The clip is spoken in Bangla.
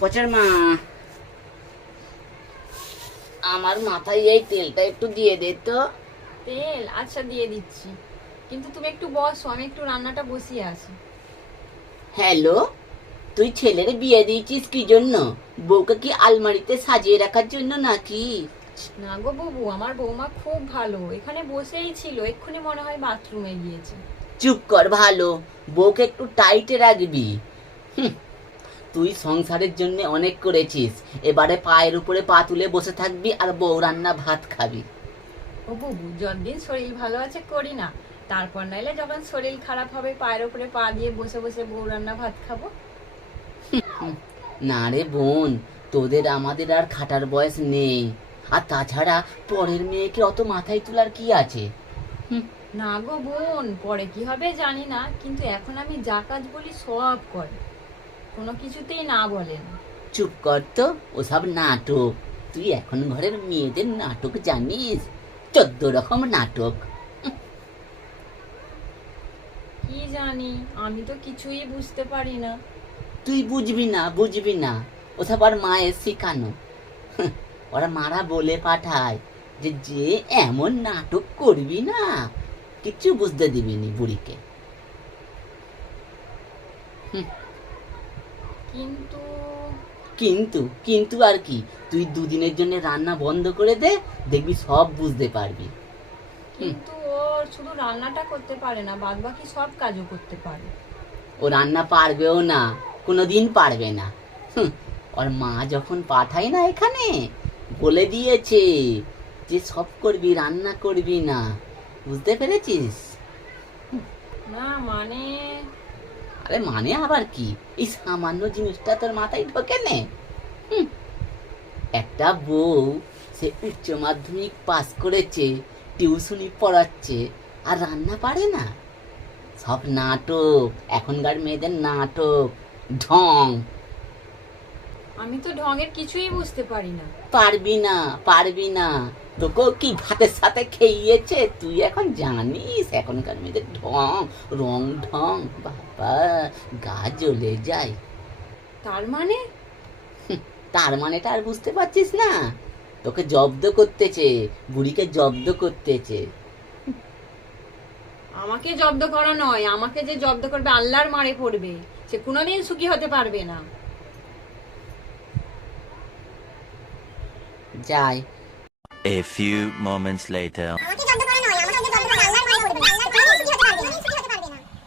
পচার মা, আমার মাথায় এই তেলটা একটু দিয়ে দে তো। তেল? আচ্ছা দিয়ে দিচ্ছি, কিন্তু তুমি একটু বসো, আমি একটু রান্নাটা বসিয়ে আসি। হ্যালো, তুই ছেলের বিয়ে দিয়েছিস কি জন্য? বউকে কি আলমারিতে সাজিয়ে রাখার জন্য নাকি? না গো বাবু, আমার বৌমা খুব ভালো, এখানে বসেই ছিল, এক্ষুনি মনে হয় বাথরুমে গিয়েছে। চুপ কর, ভালো। বউকে একটু টাইটে রাখবি। হুম, তুই সংসারের জন্য অনেক করেছিস, এবারে পায়ের উপরে পা তুলে বসে থাকবি আর বউ রান্না ভাত খাবি। ও বাবু, যতদিন শরীর ভালো আছে করি না, তারপর নাইলে যখন শরীর খারাপ হবে পায়ের উপরে পা দিয়ে বসে বসে বউ রান্না ভাত খাবো। না রে বোন, তোদের আমাদের আর খাটার বয়স নেই। আর তাছাড়া পরের মেয়েকে অত মাথায় তোলার কি আছে? না গো বোন, পরে কি হবে জানি না, কিন্তু এখন আমি যা কাজ বলি সব করে, কোনো কিছুতেই না বলেন। চুপ কর তো, ওসব নাটক। তুই এখন ঘরের মেয়েদের নাটক জানিস? 14 রকম নাটক। কি জানি, আমি তো কিছুই বুঝতে পারি না। তুই বুঝবি না, বুঝবি না। ওসব আর মায়ের শিখানো। ওরা মারা বলে পাঠায় যে যে এমন নাটক করবি না, কিচ্ছু বুঝতে দিবি নি বুড়িকে। কিন্তু কিন্তু কিন্তু আর কি? তুই দুদিনের জন্য রান্না বন্ধ করে দে, দেখবি সব বুঝতে পারবি। কিন্তু ও শুধু রান্নাটা করতে পারে না, বাদ বাকি সব কাজও করতে পারে। ও রান্না পারবেও না, কোনোদিন পারবে না। ওর মা যখন পাঠায় না এখানে, বলে দিয়েছে যে সব করবি, রান্না করবি না। বুঝতে পেরেছিস? না মানে, আরে মানে আবার কি? এই সামান্য জিনিসটা তোর মাথায় ঢোকে নে? একটা বউ, সে উচ্চ মাধ্যমিক পাস করেছে, টিউশনি পড়াচ্ছে, আর রান্না পারে না? সব নাটক, এখনকার মেয়েদের নাটক, ঢং। আমি তো ঢঙের কিছুই বুঝতে পারি না। পারবি না, পারবি না। তোকেও কি ভাতের সাথে খেয়েছে? তুই এখন জানিস এখনকার মেয়েদের ঢং, রং ঢং, বাবা, গা জ্বলে যায়। তার মানে? তার মানেটা আর বুঝতে পারছিস না? তোকে জব্দ করতেছে, বুড়িকে জব্দ করতেছে। আমাকে জব্দ করা নয়, আমাকে যে জব্দ করবে আল্লাহর মারে পড়বে, সে কোনোদিন সুখী হতে পারবে না। যাই। A few moments later. আমাকে জব্দ